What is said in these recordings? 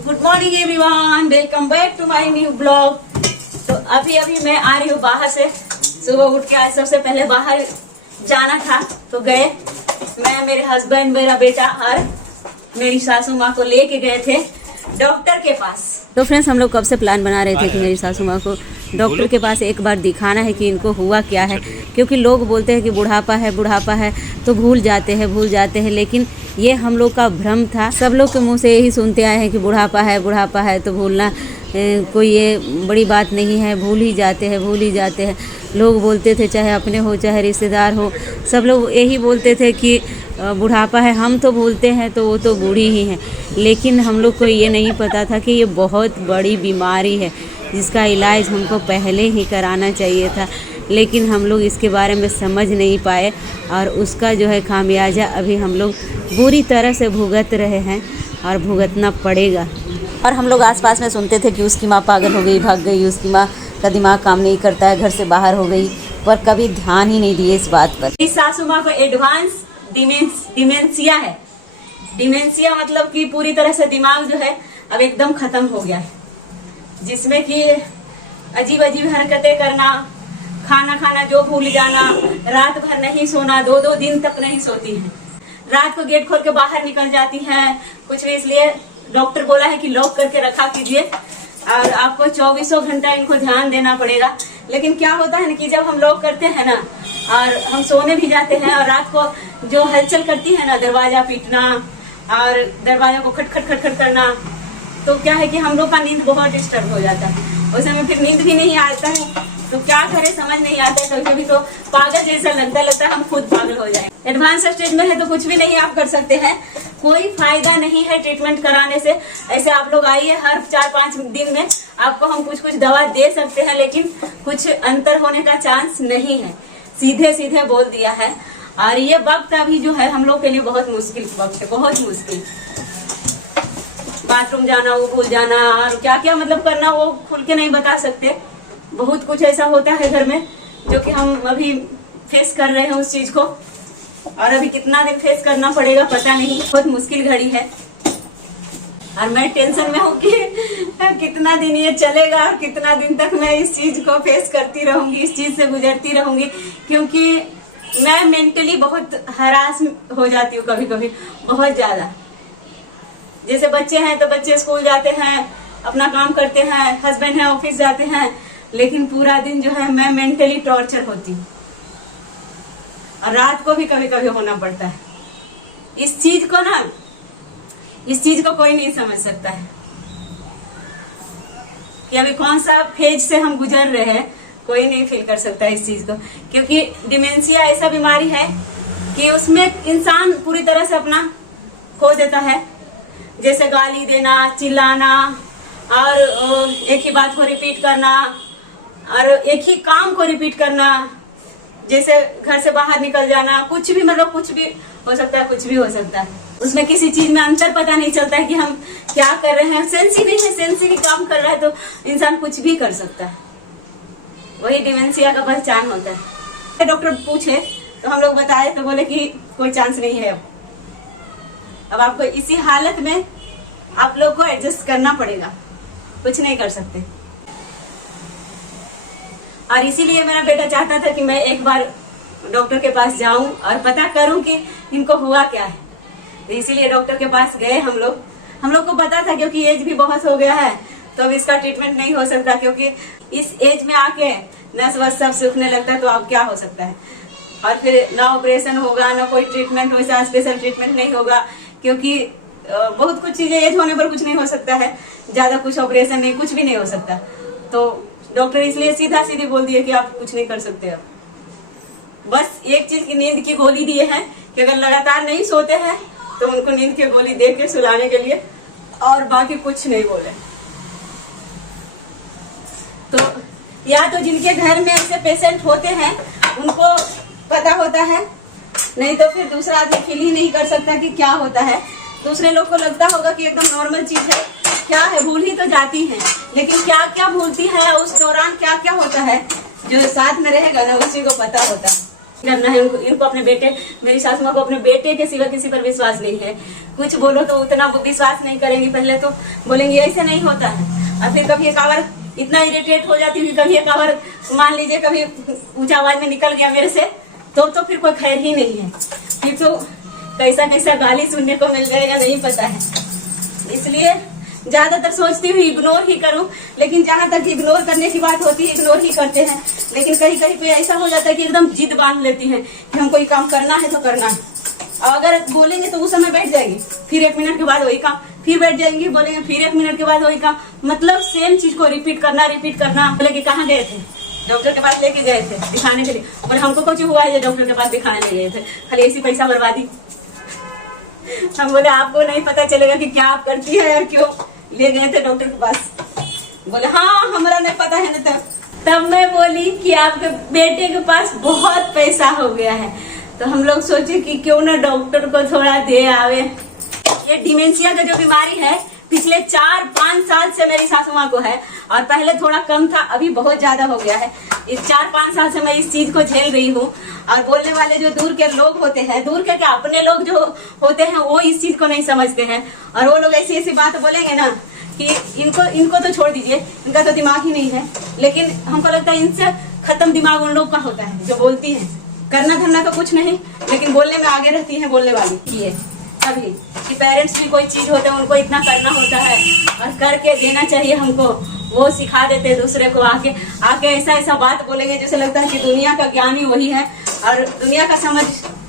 Good morning everyone, welcome back to my new blog. तो अभी मैं आ रही हूँ बाहर से। सुबह उठ के आज सबसे पहले बाहर जाना था तो गए। मैं, मेरे हस्बैंड, मेरा बेटा और मेरी सासू माँ को लेके गए थे डॉक्टर के पास। तो फ्रेंड्स, हम लोग कब से प्लान बना रहे थे कि मेरी सासू माँ को डॉक्टर के पास एक बार दिखाना है कि इनको हुआ क्या है। क्योंकि लोग बोलते हैं कि बुढ़ापा है तो भूल जाते हैं, लेकिन ये हम लोग का भ्रम था। सब लोग के मुंह से यही सुनते आए हैं कि बुढ़ापा है तो भूलना कोई ये बड़ी बात नहीं है, भूल ही जाते हैं। लोग बोलते थे, चाहे अपने हो चाहे रिश्तेदार हो, सब लोग यही बोलते थे कि बुढ़ापा है। हम तो भूलते हैं तो वो तो बूढ़ी ही हैं। लेकिन हम लोग को ये नहीं पता था कि ये बहुत बड़ी बीमारी है जिसका इलाज हमको पहले ही कराना चाहिए था। लेकिन हम लोग इसके बारे में समझ नहीं पाए और उसका जो है खामियाजा अभी हम लोग बुरी तरह से भुगत रहे हैं और भुगतना पड़ेगा। और हम लोग आसपास में सुनते थे कि उसकी माँ पागल हो गई, भाग गई, उसकी माँ का दिमाग काम नहीं करता है, घर से बाहर हो गई, पर कभी ध्यान ही नहीं दिए इस बात पर। इस सासू माँ को एडवांस डिमेंशिया है। डिमेंशिया मतलब कि पूरी तरह से दिमाग जो है अब एकदम खत्म हो गया है, जिसमें कि अजीब हरकतें करना, खाना जो भूल जाना, रात भर नहीं सोना, 2 दिन तक नहीं सोती है, रात को गेट खोल के बाहर निकल जाती है कुछ भी। इसलिए डॉक्टर बोला है कि लॉक करके रखा कीजिए और आपको 24 घंटा इनको ध्यान देना पड़ेगा। लेकिन क्या होता है ना कि जब हम लॉक करते हैं ना और हम सोने भी जाते हैं और रात को जो हलचल करती है ना, दरवाजा पीटना और दरवाजा को खट करना, तो क्या है कि हम लोग का नींद बहुत डिस्टर्ब हो जाता है। उस समय फिर नींद भी नहीं आता है, तो क्या करें समझ नहीं आता है। कभी तो पागल जैसा लगता है हम खुद पागल हो जाए। एडवांस स्टेज में है तो कुछ भी नहीं आप कर सकते हैं, कोई फायदा नहीं है ट्रीटमेंट कराने से। ऐसे आप लोग आइए, हर 4-5 दिन में आपको हम कुछ दवा दे सकते हैं, लेकिन कुछ अंतर होने का चांस नहीं है। सीधे बोल दिया है। और ये वक्त अभी जो है हम लोग के लिए बहुत मुश्किल वक्त है, बहुत मुश्किल। बाथरूम जाना वो भूल जाना और क्या मतलब करना वो खुल के नहीं बता सकते। बहुत कुछ ऐसा होता है घर में जो कि हम अभी फेस कर रहे हैं उस चीज को, और अभी कितना दिन फेस करना पड़ेगा पता नहीं। बहुत मुश्किल घड़ी है और मैं टेंशन में हूँ कि कितना दिन ये चलेगा और कितना दिन तक मैं इस चीज को फेस करती रहूंगी, इस चीज से गुजरती रहूंगी। क्योंकि मैं मेंटली बहुत हरास हो जाती हूँ कभी बहुत ज्यादा। जैसे बच्चे हैं तो बच्चे स्कूल जाते हैं, अपना काम करते हैं, हस्बैंड है ऑफिस जाते हैं, लेकिन पूरा दिन जो है मैं मेंटली टॉर्चर होती हूँ और रात को भी कभी होना पड़ता है। इस चीज को कोई नहीं समझ सकता है कि अभी कौन सा फेज से हम गुजर रहे हैं, कोई नहीं फील कर सकता इस चीज को। क्योंकि डिमेंशिया ऐसा बीमारी है कि उसमें इंसान पूरी तरह से अपना खो देता है। जैसे गाली देना, चिल्लाना और एक ही बात को रिपीट करना और एक ही काम को रिपीट करना, जैसे घर से बाहर निकल जाना, कुछ भी मतलब कुछ भी हो सकता है, कुछ भी हो सकता है। उसमें किसी चीज में अंतर पता नहीं चलता है कि हम क्या कर रहे हैं। सेंसिटिव काम कर रहा है तो इंसान कुछ भी कर सकता है। वही डिमेंशिया का पहचान होता है। डॉक्टर पूछे तो हम लोग बताए तो बोले कि कोई चांस नहीं है। अब आपको इसी हालत में आप लोग को एडजस्ट करना पड़ेगा, कुछ नहीं कर सकते। और इसीलिए मेरा बेटा चाहता था कि मैं एक बार डॉक्टर के पास जाऊं और पता करूं कि इनको हुआ क्या है। तो इसीलिए डॉक्टर के पास गए हम लोग को पता था, क्योंकि एज भी बहुत हो गया है तो अब इसका ट्रीटमेंट नहीं हो सकता। क्योंकि इस एज में आके नस वस सब सूखने लगता है तो अब क्या हो सकता है। और फिर ना ऑपरेशन होगा ना कोई ट्रीटमेंट, वैसा स्पेशल ट्रीटमेंट नहीं होगा। क्योंकि बहुत कुछ चीजें एज होने पर कुछ नहीं हो सकता है, ज्यादा कुछ ऑपरेशन नहीं, कुछ भी नहीं हो सकता। तो डॉक्टर इसलिए सीधी बोल दिए कि आप कुछ नहीं कर सकते। अब बस एक चीज की नींद की गोली दिए हैं कि अगर लगातार नहीं सोते हैं तो उनको नींद की गोली दे के सुलाने के लिए, और बाकी कुछ नहीं बोले। तो या तो जिनके घर में ऐसे पेशेंट होते हैं उनको पता होता है, नहीं तो फिर दूसरा आदमी फील ही नहीं कर सकता कि क्या होता है। दूसरे लोग को लगता होगा कि एकदम नॉर्मल चीज है, क्या है, भूल ही तो जाती है। लेकिन क्या भूलती है, उस दौरान क्या होता है, जो साथ में रहेगा ना उसी को पता होता है। करना है इनको अपने बेटे, मेरी सासू माँ को अपने बेटे के सिवा किसी पर विश्वास नहीं है। कुछ बोलो तो उतना विश्वास नहीं करेंगी, पहले तो बोलेंगी ऐसे नहीं होता है, और फिर कभी एक आवर इतना इरिटेट हो जाती हूँ, कभी एक आवर मान लीजिए कभी ऊंचा आवाज में निकल गया मेरे से, तो फिर कोई खैर ही नहीं है, फिर तो कैसा कैसा गाली सुनने को मिल जाएगा नहीं पता है। इसलिए ज्यादातर सोचती हूँ इग्नोर ही करूं, लेकिन जहां तक इग्नोर करने की बात होती है इग्नोर ही करते हैं, लेकिन कहीं कहीं पे ऐसा हो जाता है कि एकदम जिद बांध लेती है कि हमको ये काम करना है तो करना है, और अगर बोलेंगे तो उस समय बैठ जाएगी, फिर 1 मिनट के बाद वही काम, फिर बैठ जाएंगी, बोलेंगे फिर 1 मिनट के बाद वही काम, मतलब सेम चीज को रिपीट करना। बोले कि कहाँ गए थे, डॉक्टर के पास लेके गए थे दिखाने के लिए, और हमको कुछ हुआ है डॉक्टर के पास दिखाने ले गए थे, खाली ऐसी पैसा बर्बादी। हम बोले आपको नहीं पता चलेगा कि क्या आप करती है और क्यों ले गए थे डॉक्टर के पास। बोले हाँ हमारा नहीं पता है ना। तब मैं बोली कि आपके बेटे के पास बहुत पैसा हो गया है, तो हम लोग सोचे कि क्यों ना डॉक्टर को थोड़ा दे आवे। ये डिमेंशिया का जो बीमारी है पिछले 4-5 साल से मेरी सासू माँ को है, और पहले थोड़ा कम था, अभी बहुत ज्यादा हो गया है। इस 4-5 साल से मैं इस चीज को झेल रही हूँ, और बोलने वाले जो दूर के लोग होते हैं, दूर के क्या अपने लोग जो होते हैं वो इस चीज को नहीं समझते हैं, और वो लोग ऐसी ऐसी बात बोलेंगे ना कि इनको तो छोड़ दीजिए, इनका तो दिमाग ही नहीं है, लेकिन हमको लगता है इनसे खत्म दिमाग उन लोग का होता है जो बोलती है। करना धरना तो कुछ नहीं, लेकिन बोलने में आगे रहती है बोलने वाली। ये अभी कि पेरेंट्स भी कोई चीज होते हैं उनको इतना करना होता है और करके देना चाहिए हमको, वो सिखा देते दूसरे को। आके ऐसा बात बोलेंगे जैसे लगता है कि दुनिया का ज्ञान ही वही है और दुनिया का समझ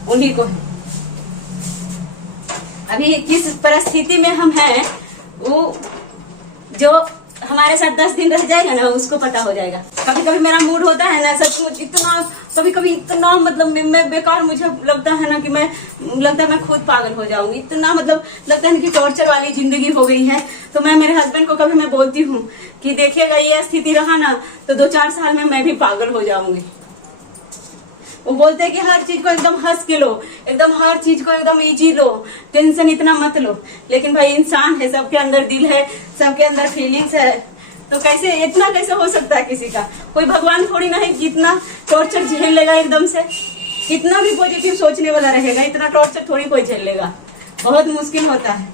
उन्हीं को है। अभी किस परिस्थिति में हम हैं वो जो हमारे साथ 10 दिन रह जाएगा ना उसको पता हो जाएगा। कभी कभी मेरा मूड होता है ना सचमुच इतना, कभी कभी इतना मतलब मैं बेकार, मुझे लगता है ना कि मैं खुद पागल हो जाऊंगी, इतना मतलब लगता है ना कि टॉर्चर वाली जिंदगी हो गई है। तो मैं मेरे हस्बैंड को कभी मैं बोलती हूँ कि देखिएगा ये स्थिति रहा ना तो 2-4 साल में मैं भी पागल हो जाऊंगी। वो बोलते हैं कि हर चीज को एकदम हंस के लो, एकदम हर चीज को एकदम इजी लो, टेंशन इतना मत लो, लेकिन भाई इंसान है, सबके अंदर दिल है, सबके अंदर फीलिंग्स है, तो कैसे इतना कैसे हो सकता है किसी का? कोई भगवान थोड़ी ना है जितना टॉर्चर झेल लेगा एकदम से, कितना भी पॉजिटिव सोचने वाला रहेगा इतना टॉर्चर थोड़ी कोई झेल लेगा, बहुत मुश्किल होता है।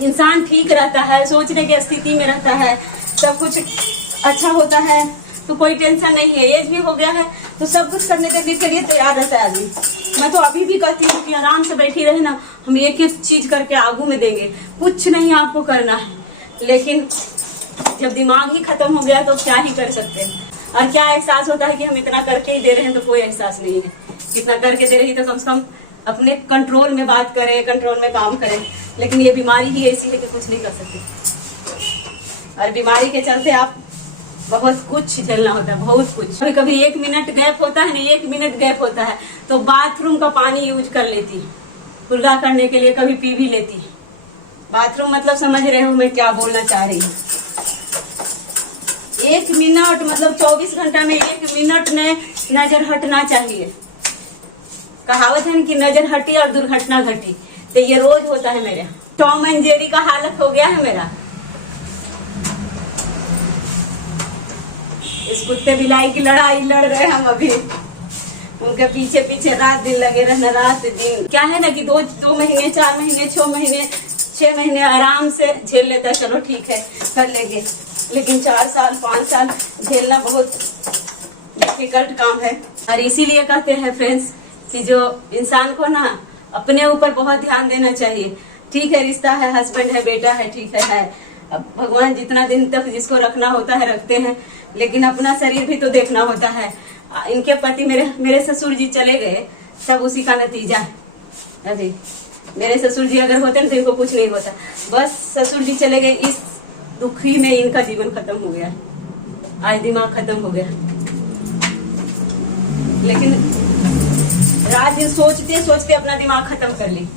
इंसान ठीक रहता है, सोचने की स्थिति में रहता है, सब कुछ अच्छा होता है तो कोई टेंशन नहीं है। एज भी हो गया है तो सब कुछ करने के लिए तैयार रहता है आदमी। मैं तो अभी भी कहती हूँ कि आराम से बैठी रहे ना, हम एक एक चीज करके आगू में देंगे, कुछ नहीं आपको करना है। लेकिन जब दिमाग ही खत्म हो गया तो क्या ही कर सकते हैं। और क्या एहसास होता है कि हम इतना करके ही दे रहे हैं, तो कोई एहसास नहीं है। इतना करके दे रही तो कम से कम अपने कंट्रोल में बात करें, कंट्रोल में काम करें, लेकिन ये बीमारी ही ऐसी है कि कुछ नहीं कर सकते। और बीमारी के चलते आप बहुत कुछ झेलना होता है, बहुत कुछ। कभी कभी 1 मिनट गैप होता है ना, 1 मिनट गैप होता है तो बाथरूम का पानी यूज कर लेती, कुल्ला करने के लिए कभी पी भी लेती। बाथरूम मतलब समझ रहे हो मैं क्या बोलना चाह रही हूँ। 1 मिनट मतलब 24 घंटा में 1 मिनट ने नजर हटना चाहिए। कहावत है कि नजर हटी और दुर्घटना घटी, तो ये रोज होता है मेरे। टॉम एंड जेरी का हालत हो गया है मेरा। इस कुत्ते बिलाई की लड़ाई लड़ रहे हम अभी, उनके पीछे पीछे रात दिन लगे रहना, रात दिन। क्या है ना कि 2 महीने 4 महीने 6 महीने 6 महीने आराम से झेल लेता है, चलो ठीक है कर लेंगे, लेकिन 4 साल 5 साल झेलना बहुत डिफिकल्ट काम है। और इसीलिए कहते हैं फ्रेंड्स कि जो इंसान को ना अपने ऊपर बहुत ध्यान देना चाहिए। ठीक है रिश्ता है, हस्बैंड है, बेटा है, ठीक है। अब भगवान जितना दिन तक जिसको रखना होता है रखते हैं, लेकिन अपना शरीर भी तो देखना होता है। इनके पति मेरे ससुर जी चले गए, सब उसी का नतीजा है। अरे मेरे ससुर जी अगर होते ना तो इनको कुछ नहीं होता, बस ससुर जी चले गए, इस दुखी में इनका जीवन खत्म हो गया, आज दिमाग खत्म हो गया। लेकिन रात दिन सोचते सोचते अपना दिमाग खत्म कर ली।